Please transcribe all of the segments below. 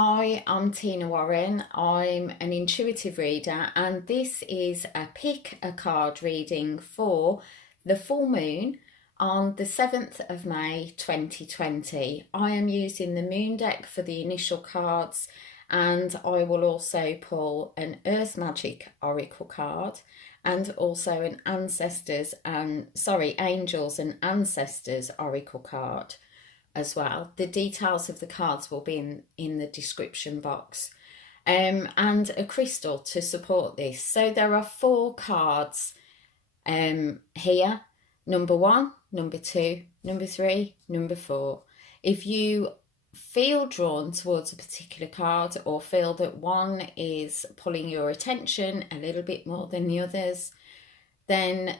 Hi, I'm Tina Warren. I'm an intuitive reader, and this is a pick a card reading for the full moon on the 7th of May 2020. I am using the moon deck for the initial cards, and I will also pull an Earth Magic Oracle card and also an Angels and Ancestors Oracle card as well. The details of the cards will be in the description box. And a crystal to support this. So there are 4 cards here. Number 1, number 2, number 3, number 4. If you feel drawn towards a particular card or feel that one is pulling your attention a little bit more than the others, then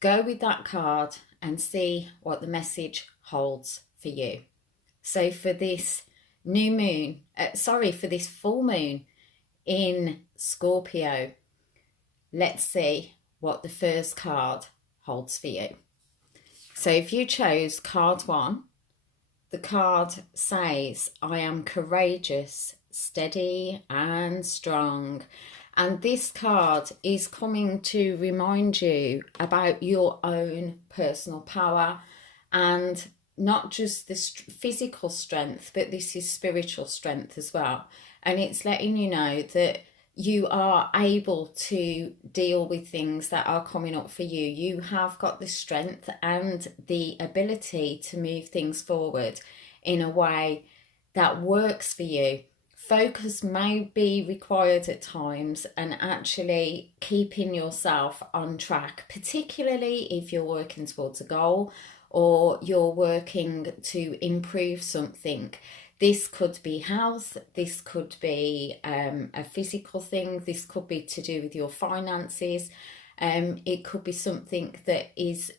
go with that card and see what the message holds for you. So for this for this full moon in Scorpio, let's see what the first card holds for you. So if you chose card 1, the card says, I am courageous, steady and strong. And this card is coming to remind you about your own personal power, and not just the physical strength, but this is spiritual strength as well. And it's letting you know that you are able to deal with things that are coming up for you. You have got the strength and the ability to move things forward in a way that works for you. Focus may be required at times, and actually keeping yourself on track, particularly if you're working towards a goal or you're working to improve something. This could be health, this could be a physical thing, this could be to do with your finances, it could be something that is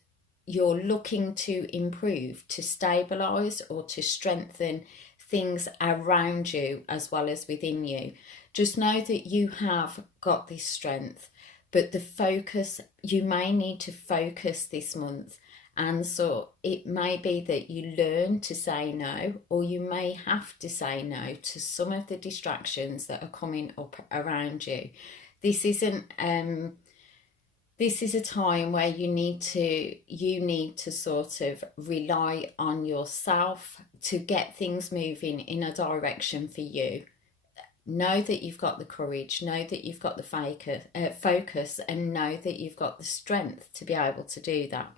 you're looking to improve, to stabilise or to strengthen things around you as well as within you. Just know that you have got this strength, but the focus, you may need to focus this month. And so it may be that you learn to say no, or you may have to say no to some of the distractions that are coming up around you. This isn't this is a time where you need to sort of rely on yourself to get things moving in a direction for you. Know that you've got the courage, know that you've got the focus, and know that you've got the strength to be able to do that.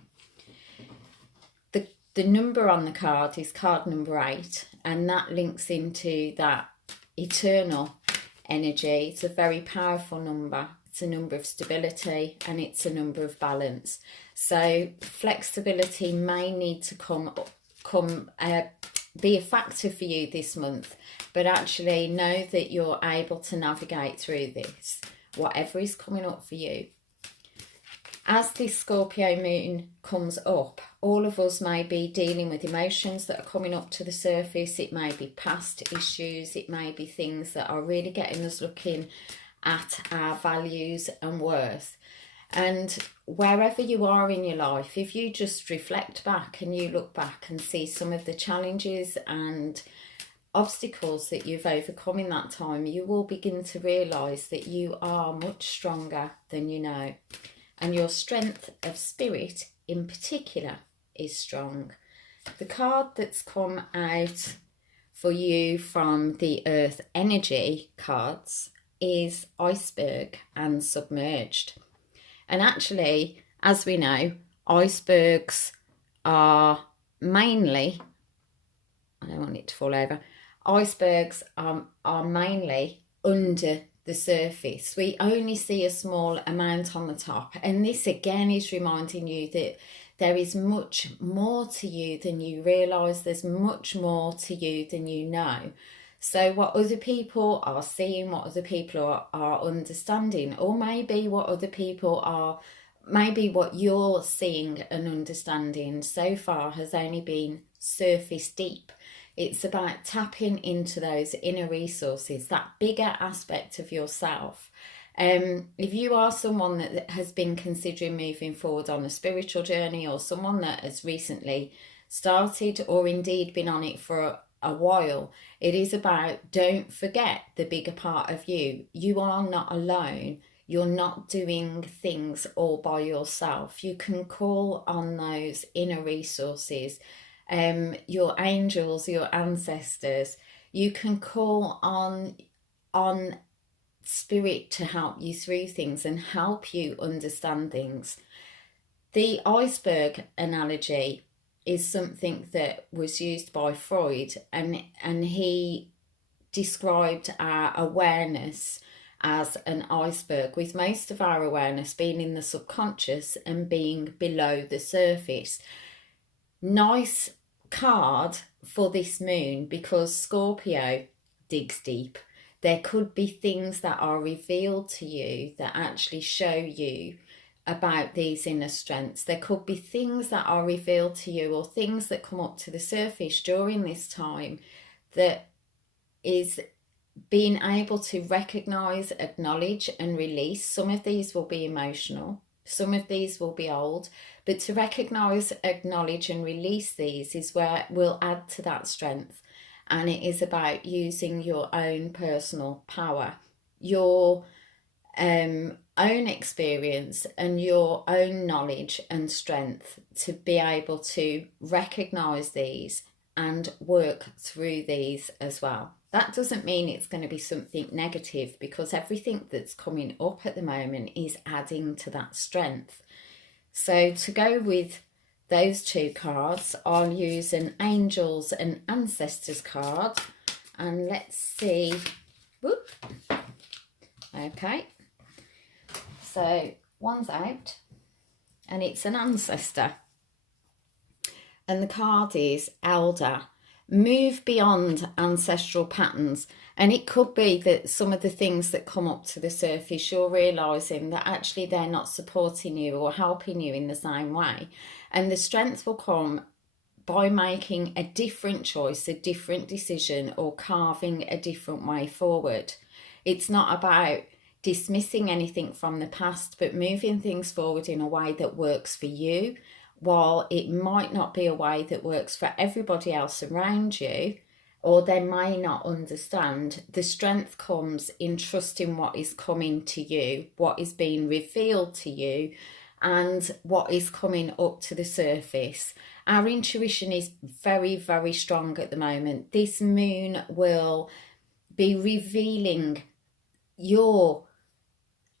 The number on the card is card number 8, and that links into that eternal energy. It's a very powerful number. It's a number of stability, and it's a number of balance. So flexibility may need to be a factor for you this month, but actually know that you're able to navigate through this, whatever is coming up for you. As this Scorpio moon comes up, all of us may be dealing with emotions that are coming up to the surface. It may be past issues, it may be things that are really getting us looking at our values and worth. And wherever you are in your life, if you just reflect back and you look back and see some of the challenges and obstacles that you've overcome in that time, you will begin to realise that you are much stronger than you know. And your strength of spirit in particular is strong. The card that's come out for you from the Earth Energy cards is Iceberg and Submerged. And actually, as we know, icebergs are mainly, I don't want it to fall over, icebergs are mainly under the surface. We only see a small amount on the top, and this again is reminding you that there is much more to you than you realise. There's much more to you than you know. So what other people are seeing, what other people are understanding, or maybe what you're seeing and understanding so far has only been surface deep. It's about tapping into those inner resources, that bigger aspect of yourself. If you are someone that has been considering moving forward on a spiritual journey, or someone that has recently started or indeed been on it for a while. It is about, don't forget the bigger part of you. You are not alone. You're not doing things all by yourself. You can call on those inner resources, your angels, your ancestors. You can call on spirit to help you through things and help you understand things. The iceberg analogy is something that was used by Freud, and he described our awareness as an iceberg, with most of our awareness being in the subconscious and being below the surface. Nice card for this moon, because Scorpio digs deep. There could be things that are revealed to you that actually show you about these inner strengths. There could be things that are revealed to you, or things that come up to the surface during this time, that is being able to recognize, acknowledge, and release. Some of these will be emotional, some of these will be old, but to recognize, acknowledge, and release these is where we'll add to that strength. And it is about using your own personal power, your own experience, and your own knowledge and strength to be able to recognize these and work through these as well. That doesn't mean it's going to be something negative, because everything that's coming up at the moment is adding to that strength. So to go with those two cards, I'll use an Angels and Ancestors card, and let's see. Whoop. Okay, so one's out and it's an ancestor, and the card is Elder. Move beyond ancestral patterns. And it could be that some of the things that come up to the surface, you're realizing that actually they're not supporting you or helping you in the same way. And the strength will come by making a different choice, a different decision, or carving a different way forward. It's not about dismissing anything from the past, but moving things forward in a way that works for you. While it might not be a way that works for everybody else around you, or they may not understand, the strength comes in trusting what is coming to you, what is being revealed to you, and what is coming up to the surface. Our intuition is very, very strong at the moment. This moon will be revealing your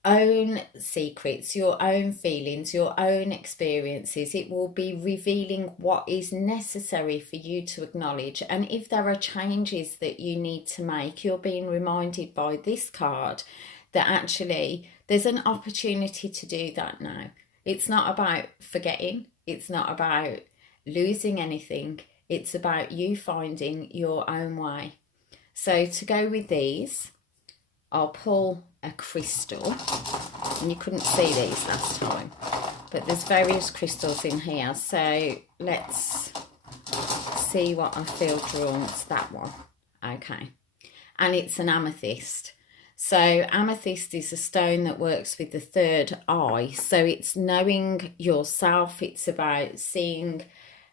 own secrets, your own feelings, your own experiences. It will be revealing what is necessary for you to acknowledge. And if there are changes that you need to make, you're being reminded by this card that actually there's an opportunity to do that now. It's not about forgetting. It's not about losing anything. It's about you finding your own way. So to go with these, I'll pull a crystal, and you couldn't see these last time, but there's various crystals in here, so let's see what I feel drawn. It's that one. Okay, and it's an amethyst. So amethyst is a stone that works with the third eye, so it's knowing yourself. It's about seeing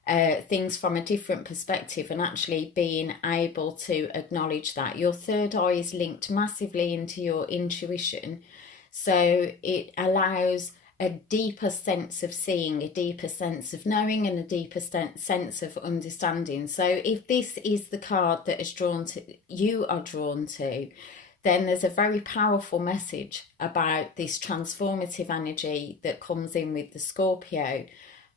things from a different perspective and actually being able to acknowledge that. Your third eye is linked massively into your intuition, so it allows a deeper sense of seeing, a deeper sense of knowing, and a deeper sense of understanding. So if this is the card that is drawn to you, are drawn to, then there's a very powerful message about this transformative energy that comes in with the Scorpio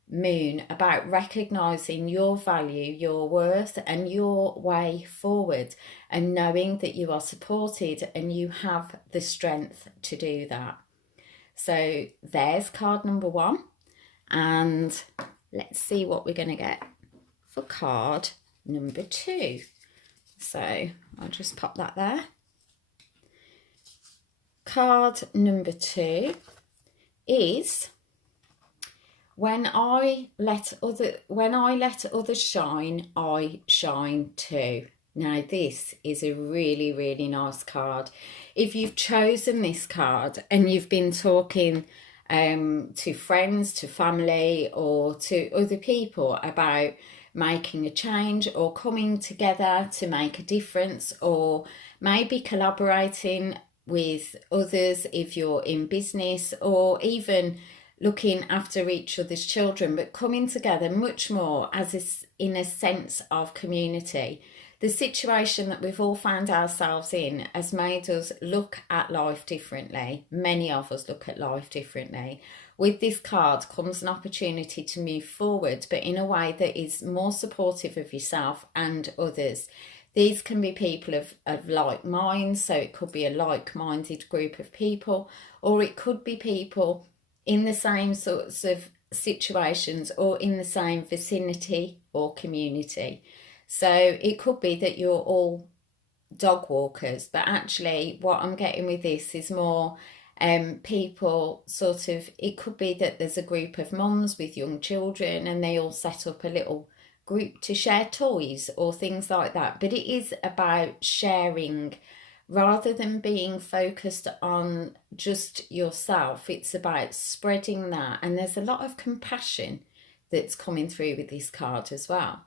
moon, about recognizing your value, your worth, and your way forward, and knowing that you are supported and you have the strength to do that. So there's card number one, and let's see what we're going to get for card number two. So I'll just pop that there. Card number two is when I let others shine, I shine too. Now this is a really, really nice card. If you've chosen this card and you've been talking to friends, to family, or to other people about making a change or coming together to make a difference, or maybe collaborating with others if you're in business, or even looking after each other's children, but coming together much more as in a sense of community. The situation that we've all found ourselves in has made us look at life differently. Many of us look at life differently. With this card comes an opportunity to move forward, but in a way that is more supportive of yourself and others. These can be people of like minds, so it could be a like-minded group of people, or it could be people in the same sorts of situations or in the same vicinity or community. So it could be that you're all dog walkers, but actually what I'm getting with this is more people sort of, it could be that there's a group of mums with young children and they all set up a little group to share toys or things like that. But it is about sharing rather than being focused on just yourself. It's about spreading that, and there's a lot of compassion that's coming through with this card as well.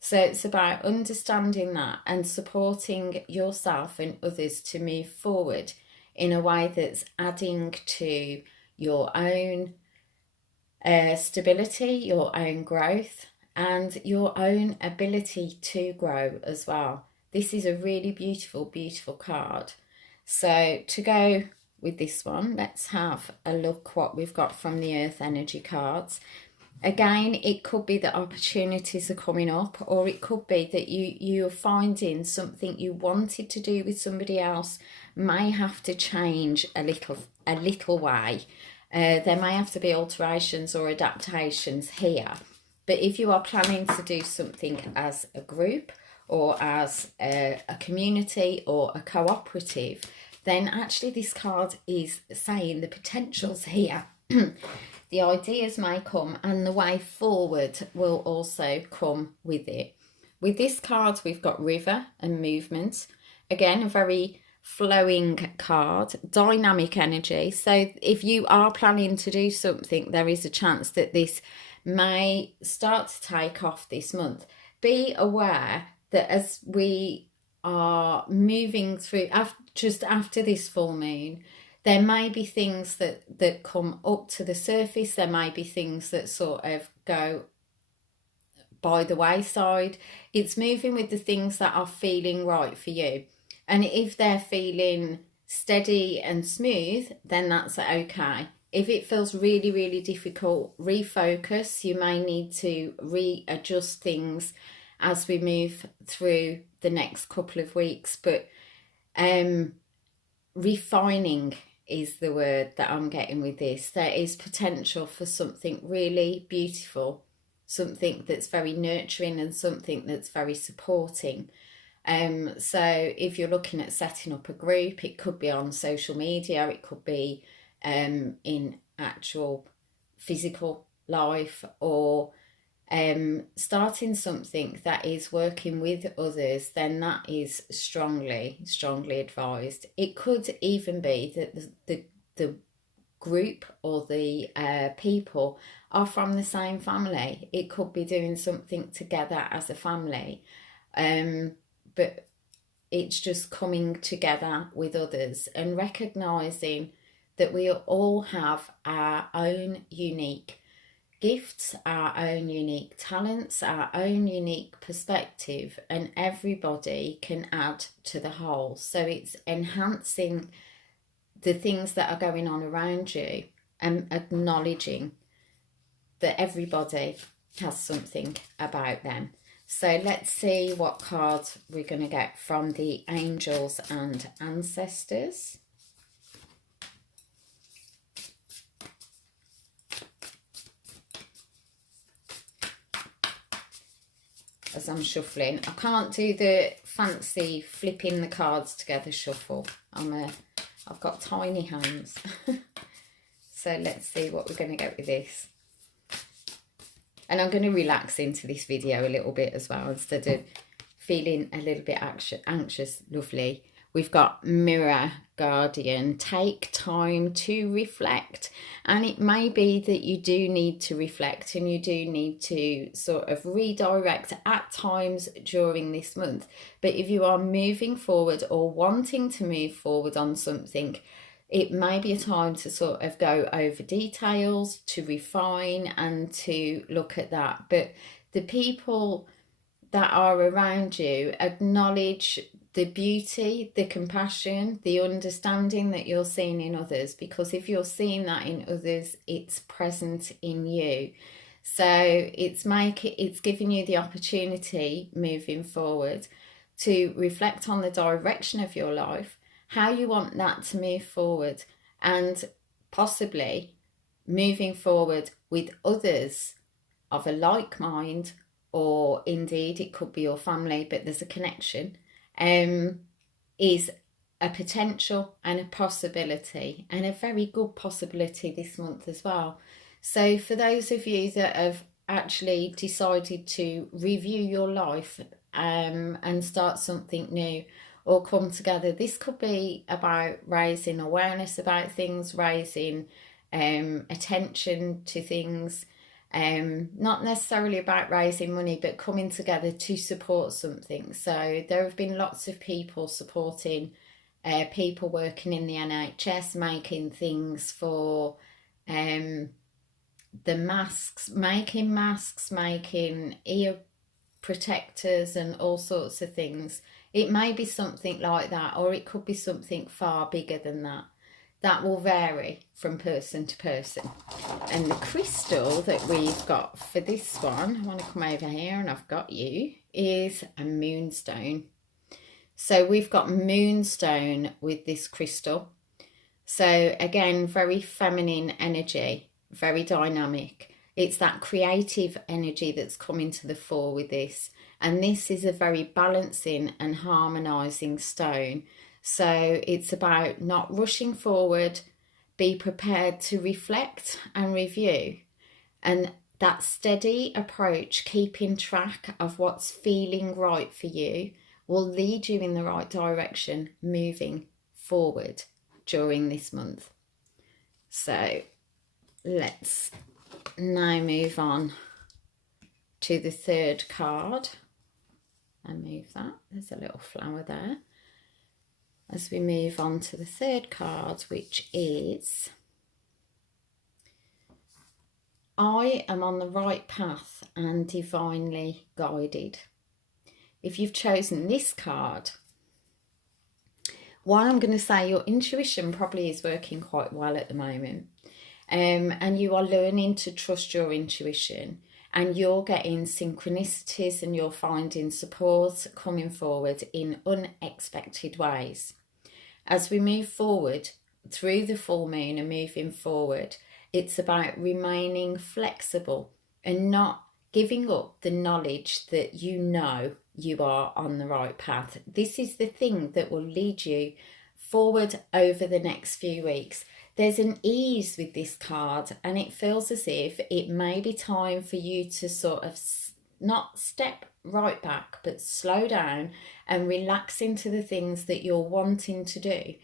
So it's about understanding that and supporting yourself and others to move forward in a way that's adding to your own stability, your own growth, and your own ability to grow as well. This is a really beautiful, beautiful card. So to go with this one, let's have a look what we've got from the Earth Energy cards. Again, it could be that opportunities are coming up, or it could be that you're finding something you wanted to do with somebody else may have to change a little way. There may have to be alterations or adaptations here. But if you are planning to do something as a group or as a community or a cooperative, then actually this card is saying the potential's here. The ideas may come and the way forward will also come with it. With this card, we've got river and movement. Again, a very flowing card, dynamic energy. So if you are planning to do something, there is a chance that this may start to take off this month. Be aware that as we are moving through, just after this full moon, there may be things that come up to the surface. There may be things that sort of go by the wayside. It's moving with the things that are feeling right for you. And if they're feeling steady and smooth, then that's okay. If it feels really, really difficult, refocus. You may need to readjust things as we move through the next couple of weeks. But refining is the word that I'm getting with this. There is potential for something really beautiful, something that's very nurturing and something that's very supporting. So if you're looking at setting up a group, it could be on social media, it could be in actual physical life, or starting something that is working with others, then that is strongly advised. It could even be that the group or the people are from the same family. It could be doing something together as a family, but it's just coming together with others and recognizing that we all have our own unique gifts, our own unique talents, our own unique perspective, and everybody can add to the whole. So it's enhancing the things that are going on around you and acknowledging that everybody has something about them. So let's see what cards we're going to get from the angels and ancestors. As I'm shuffling, I can't do the fancy flipping the cards together shuffle. I've got tiny hands. So let's see what we're going to get with this. And I'm going to relax into this video a little bit as well, instead of feeling a little bit anxious. Lovely. We've got mirror guardian. Take time to reflect. And it may be that you do need to reflect and you do need to sort of redirect at times during this month. But if you are moving forward or wanting to move forward on something, it may be a time to sort of go over details, to refine and to look at that. But the people that are around you acknowledge the beauty, the compassion, the understanding that you're seeing in others, because if you're seeing that in others, it's present in you. So it's giving you the opportunity moving forward to reflect on the direction of your life, how you want that to move forward, and possibly moving forward with others of a like mind, or indeed it could be your family, but there's a connection, is a potential and a possibility, and a very good possibility this month as well. So for those of you that have actually decided to review your life and start something new or come together, this could be about raising awareness about things, raising attention to things, not necessarily about raising money, but coming together to support something. So there have been lots of people supporting people working in the NHS, making things for the masks, making ear protectors and all sorts of things. It may be something like that, or it could be something far bigger than that. That will vary from person to person. And the crystal that we've got for this one, I want to come over here and I've got you, is a moonstone. So we've got moonstone with this crystal. So again, very feminine energy, very dynamic. It's that creative energy that's coming to the fore with this. And this is a very balancing and harmonizing stone. So it's about not rushing forward, be prepared to reflect and review. And that steady approach, keeping track of what's feeling right for you, will lead you in the right direction moving forward during this month. So let's now move on to the third card. And move that. There's a little flower there. As we move on to the third card, which is, I am on the right path and divinely guided. If you've chosen this card, one, I'm going to say your intuition probably is working quite well at the moment. And you are learning to trust your intuition, and you're getting synchronicities and you're finding support coming forward in unexpected ways. As we move forward through the full moon and moving forward, it's about remaining flexible and not giving up the knowledge that you know you are on the right path. This is the thing that will lead you forward over the next few weeks. There's an ease with this card, and it feels as if it may be time for you to sort of not step right back, but slow down and relax into the things that you're wanting to do.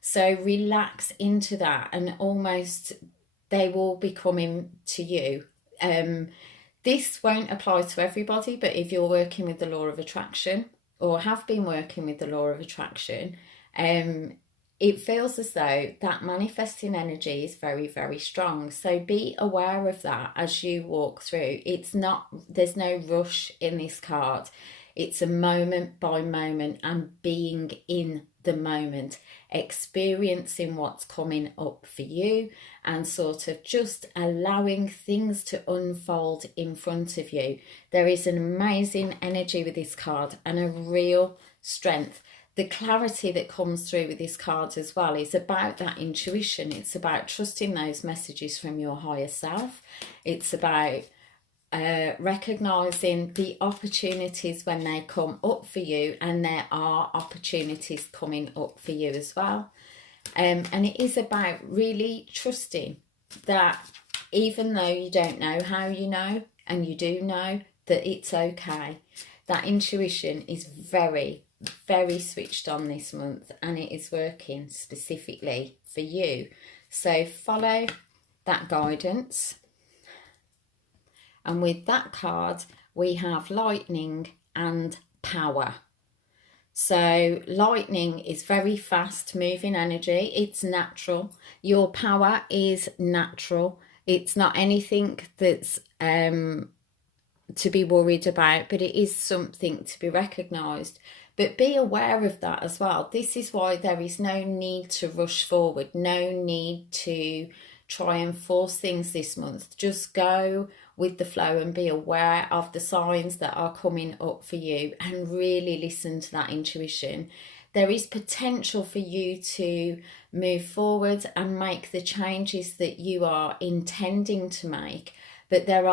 So relax into that, and almost they will be coming to you. This won't apply to everybody, but if you're working with the law of attraction or have been working with the law of attraction, it feels as though that manifesting energy is very, very strong. So be aware of that as you walk through. There's no rush in this card. It's a moment by moment and being in the moment, experiencing what's coming up for you and sort of just allowing things to unfold in front of you. There is an amazing energy with this card and a real strength. The clarity that comes through with this card as well is about that intuition. It's about trusting those messages from your higher self. It's about recognizing the opportunities when they come up for you, and there are opportunities coming up for you as well. And it is about really trusting that even though you don't know how you know, and you do know that it's okay, that intuition is very, very switched on this month, and it is working specifically for you. So follow that guidance. And with that card, we have lightning and power. So lightning is very fast moving energy. It's natural. Your power is natural. It's not anything that's to be worried about, but it is something to be recognised. But be aware of that as well. This is why there is no need to rush forward, no need to try and force things this month. Just go with the flow and be aware of the signs that are coming up for you, and really listen to that intuition. There is potential for you to move forward and make the changes that you are intending to make, but there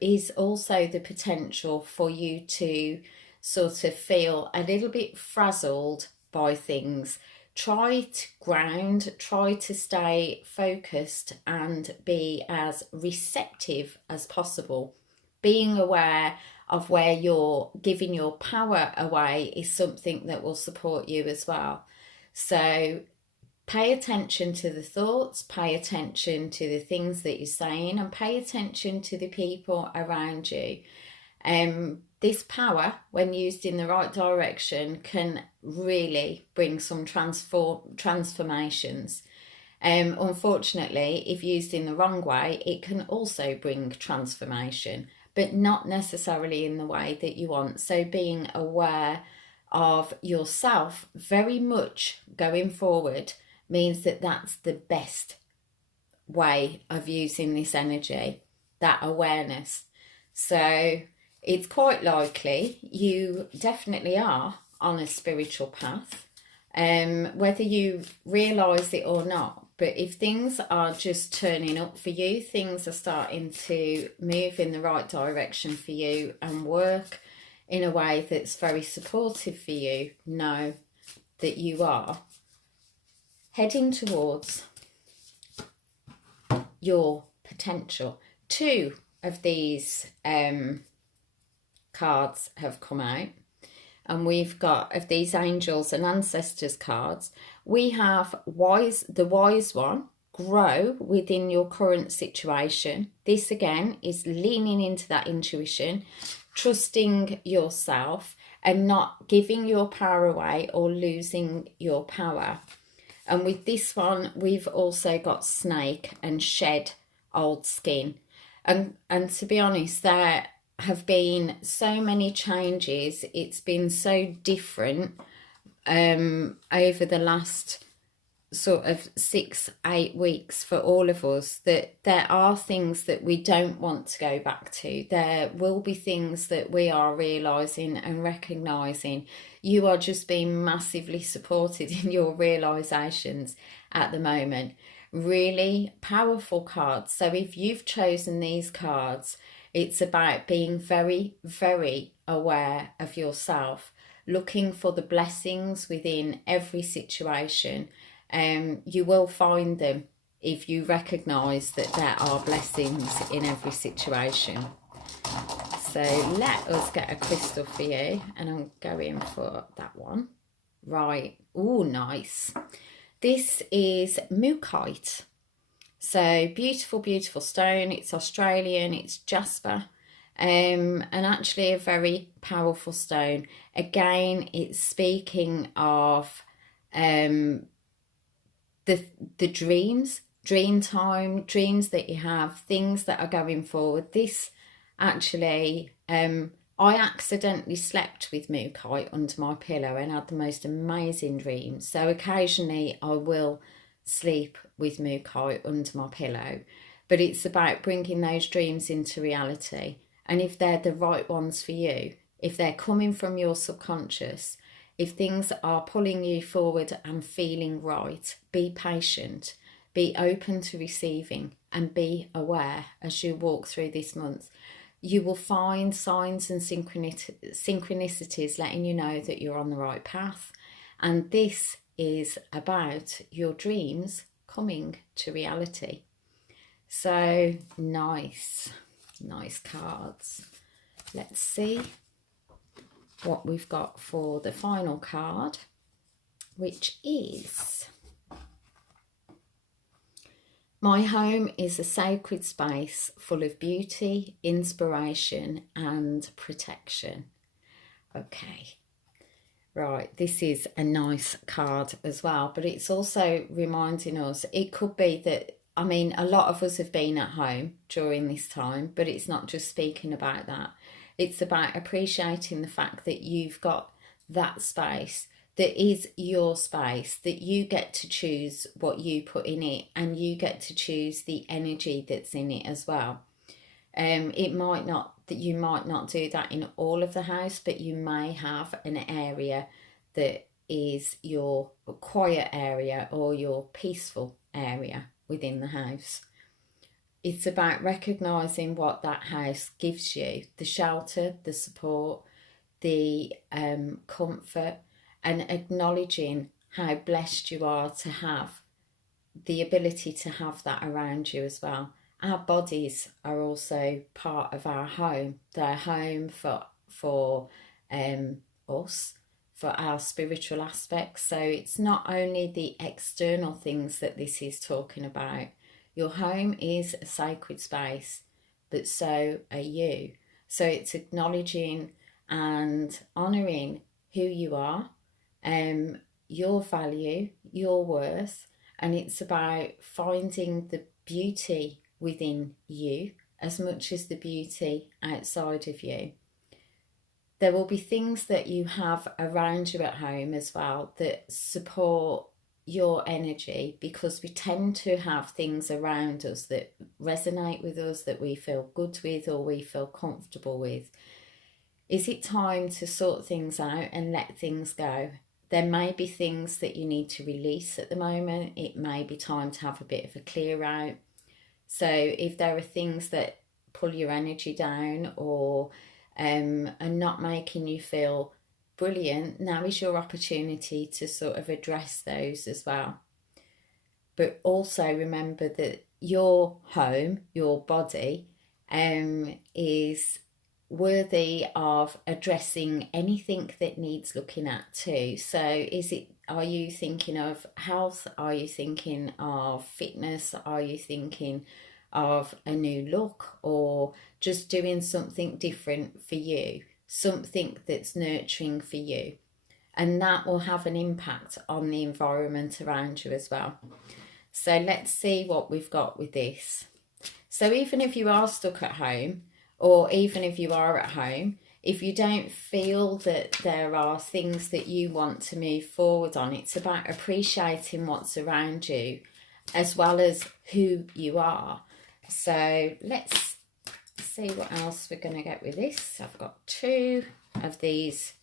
is also the potential for you to sort of feel a little bit frazzled by things. Try to ground, try to stay focused and be as receptive as possible. Being aware of where you're giving your power away is something that will support you as well. So pay attention to the thoughts, pay attention to the things that you're saying, and pay attention to the people around you. This power, when used in the right direction, can really bring some transformations. Unfortunately, if used in the wrong way, it can also bring transformation, but not necessarily in the way that you want. So being aware of yourself very much going forward means that that's the best way of using this energy, that awareness. So it's quite likely you definitely are on a spiritual path, whether you realise it or not. But if things are just turning up for you, things are starting to move in the right direction for you and work in a way that's very supportive for you, know that you are heading towards your potential. Two of these cards have come out, and we've got, of these angels and ancestors cards, we have the wise one, grow within your current situation. This again is leaning into that intuition, trusting yourself and not giving your power away or losing your power. And with this one, we've also got snake and shed old skin. And to be honest, there have been so many changes. It's been so different over the last sort of 6-8 weeks for all of us, that there are things that we don't want to go back to. There will be things that we are realising and recognising. You are just being massively supported in your realisations at the moment. Really powerful cards. So if you've chosen these cards, it's about being very, very aware of yourself, looking for the blessings within every situation. You will find them if you recognise that there are blessings in every situation. So let us get a crystal for you, and I'm going for that one. Right. Oh, nice. This is mookaite. So beautiful, beautiful stone. It's Australian, it's jasper, and actually a very powerful stone. Again, it's speaking of the dreams, dream time, dreams that you have, things that are going forward. This actually, I accidentally slept with mookaite under my pillow and had the most amazing dreams. So occasionally I will sleep with mookaite under my pillow, but it's about bringing those dreams into reality. And if they're the right ones for you, if they're coming from your subconscious, if things are pulling you forward and feeling right, be patient, be open to receiving, and be aware as you walk through this month. You will find signs and synchronicities letting you know that you're on the right path. And this is about your dreams coming to reality. So nice cards. Let's see what we've got for the final card, which is: my home is a sacred space full of beauty, inspiration, and protection. Okay, right, this is a nice card as well, but it's also reminding us, it could be that, I mean, a lot of us have been at home during this time, but it's not just speaking about that. It's about appreciating the fact that you've got that space that is your space, that you get to choose what you put in it, and you get to choose the energy that's in it as well. It might not, that you might not do that in all of the house, but you may have an area that is your quiet area or your peaceful area within the house. It's about recognizing what that house gives you: the shelter, the support, the comfort, and acknowledging how blessed you are to have the ability to have that around you as well. Our bodies are also part of our home. They're home for us, for our spiritual aspects. So it's not only the external things that this is talking about. Your home is a sacred space, but so are you. So it's acknowledging and honouring who you are, your value, your worth, and it's about finding the beauty within you as much as the beauty outside of you. There will be things that you have around you at home as well that support your energy, because we tend to have things around us that resonate with us, that we feel good with or we feel comfortable with. Is it time to sort things out and let things go? There may be things that you need to release at the moment. It may be time to have a bit of a clear out. So if there are things that pull your energy down or are not making you feel brilliant, now is your opportunity to sort of address those as well. But also remember that your home, your body, is worthy of addressing anything that needs looking at too. So are you thinking of health? Are you thinking of fitness? Are you thinking of a new look, or just doing something different for you, something that's nurturing for you? And that will have an impact on the environment around you as well. So let's see what we've got with this. So even if you are stuck at home, or even if you are at home, if you don't feel that there are things that you want to move forward on, it's about appreciating what's around you as well as who you are. So let's see what else we're going to get with this. I've got 2 of these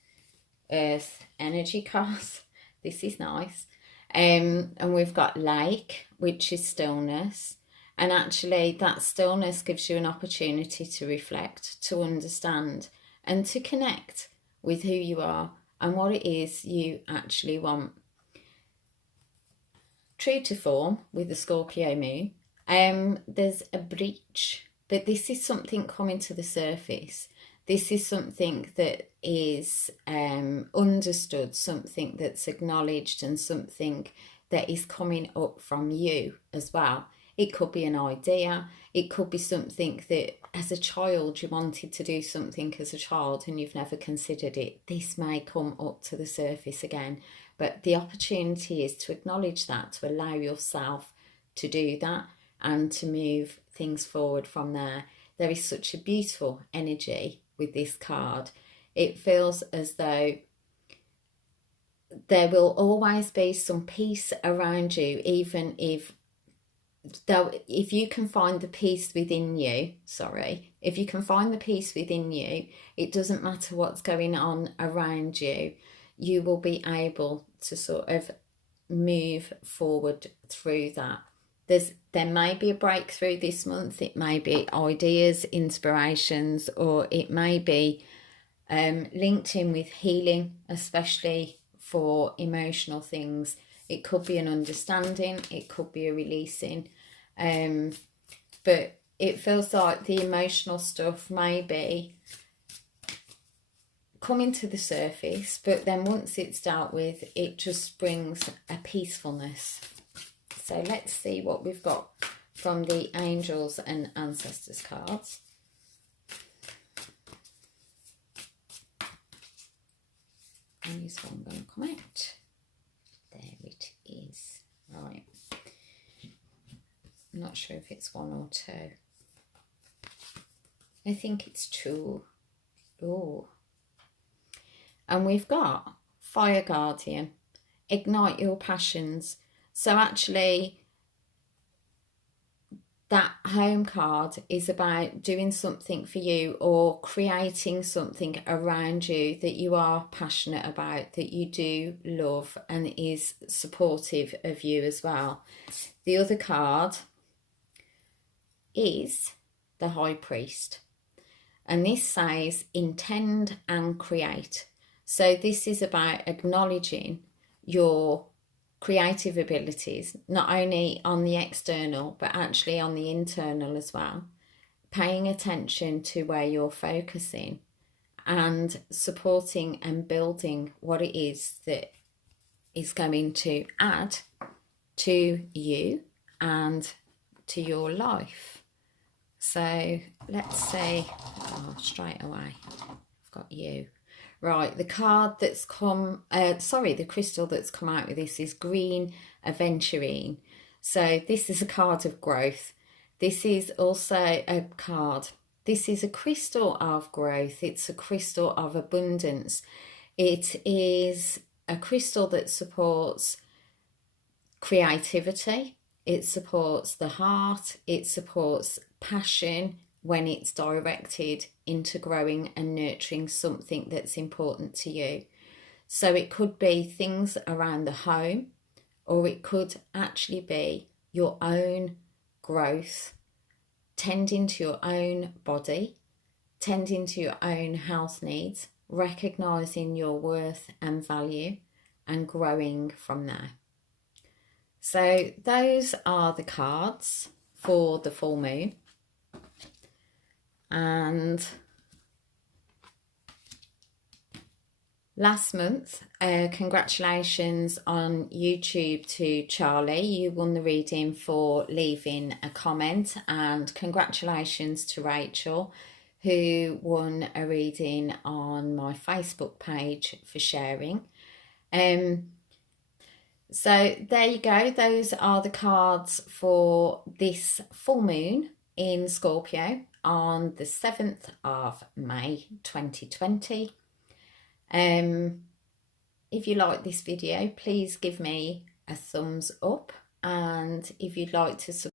earth energy cards. This is nice. And we've got lake, which is stillness. And actually that stillness gives you an opportunity to reflect, to understand, and to connect with who you are and what it is you actually want. True to form with the Scorpio moon, there's a breach, but this is something coming to the surface. This is something that is understood, something that's acknowledged, and something that is coming up from you as well. It could be an idea. It could be something that as a child you wanted to do something as a child and you've never considered it. This may come up to the surface again, but the opportunity is to acknowledge that, to allow yourself to do that and to move things forward from there. There is such a beautiful energy with this card. It feels as though there will always be some peace around you, even if you can find the peace within you, if you can find the peace within you, it doesn't matter what's going on around you, you will be able to sort of move forward through that. There may be a breakthrough this month. It may be ideas, inspirations, or it may be linked in with healing, especially for emotional things. It could be an understanding, it could be a releasing, but it feels like the emotional stuff may be coming to the surface, but then once it's dealt with, it just brings a peacefulness. So let's see what we've got from the Angels and Ancestors cards. And is one going to come out? There it is. Right. I'm not sure if it's one or two. I think it's two. Oh. And we've got Fire Guardian. Ignite your passions. So actually, that home card is about doing something for you or creating something around you that you are passionate about, that you do love and is supportive of you as well. The other card is the High Priest. And this says intend and create. So this is about acknowledging your creative abilities, not only on the external, but actually on the internal as well. Paying attention to where you're focusing and supporting and building what it is that is going to add to you and to your life. So let's see, straight away, I've got you. Right, the card that's come, the crystal that's come out with this is Green Aventurine. So this is a card of growth. This is also a card. This is a crystal of growth. It's a crystal of abundance. It is a crystal that supports creativity. It supports the heart. It supports passion when it's directed into growing and nurturing something that's important to you. So it could be things around the home, or it could actually be your own growth, tending to your own body, tending to your own health needs, recognizing your worth and value and growing from there. So those are the cards for the full moon. And last month, congratulations on YouTube to Charlie. You won the reading for leaving a comment, and congratulations to Rachel, who won a reading on my Facebook page for sharing. So there you go. Those are the cards for this full moon in Scorpio on the 7th of May 2020. If you like this video, please give me a thumbs up, and if you'd like to